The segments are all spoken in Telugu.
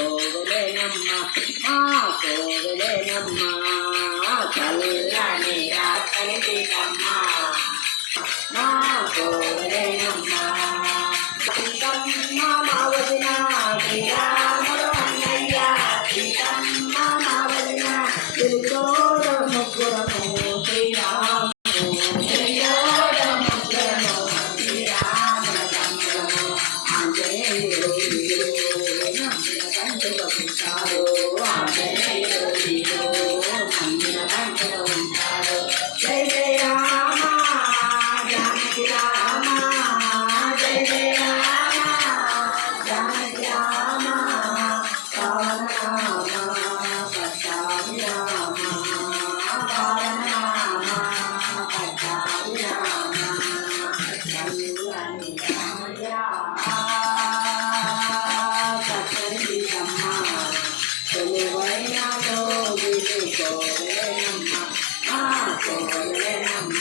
కోవెలెనమ్మ మా కోవెలెనమ్మ చల్లని రాత్రి సీతమ్మ మా కోవెలెనమ్మ సీతమ్మ మా వదిన శ్రీరాముడు అన్నయ్య సీతమ్మ మా వదిన తిరుగోడ ముగ్గురము శ్రీరాముడు తిరుగోడ ముగ్గురము శ్రీరాముల తమ్ముడము ఆంజనేయుడు నమ్మిన కంటలో ఉంటాడు ఆంజనేయుడు నమ్మిన కంటలో ఉంటాడు జై జయ రామ జానకి రామ జయ జయ రామ జానకి రామ పవన రామ పట్టాభి రామ పవన రామ పట్టాభి రామ చల్లని చక్కని సీతమ్మ కొలువైన కోవెలెనమ్మ మా కోవెలెనమ్మ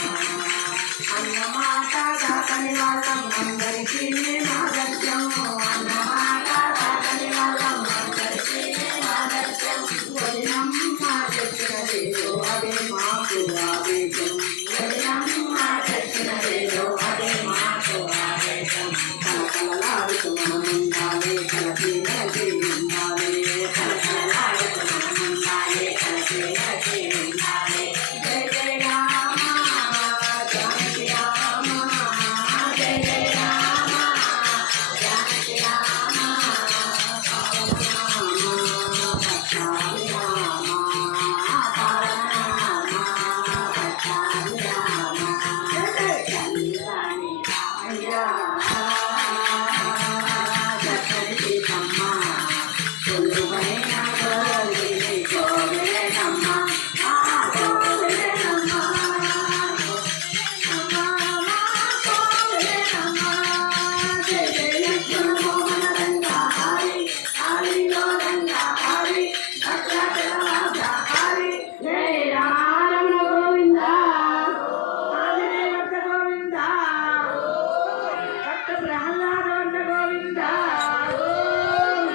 అన్నమాట దాకని వాళ్ళం అందరికీ ఆదర్శం అన్నమాట దాకని వాళ్ళం అందరికీ ఆదర్శం వదినమ్మ చెప్పినదేదో అదే మాకు ఆవేశం వదినమ్మ చెప్పినదేదో అదే మాకు ఆవేశం కలకలలాడుతూ మనముండాలి కలకి నలకి ఉండాలి కలకలలాడుతూ మనముండాలి కలకి నలకి ఉండాలి జయ జయ రామ జానకి రామ జయ జయ రామ జానకి రామ పవన రామ పట్టాభి రామ పవన రామ పట్టాభి రామ చల్లని రామయ్య చక్కని సీతమ్మ కొలువైన కోవెలెనమ్మ మా కోవెలెనమ్మ కోవెలెనమ్మ జయ జయ మోహన రంగా హరి హరిలో రంగా హరి భద్రాచల హరి జయ రామ గోవింద ఆంజనేయ భక్త గోవింద భక్త ప్రహ్లాద భక్త గోవింద ఓం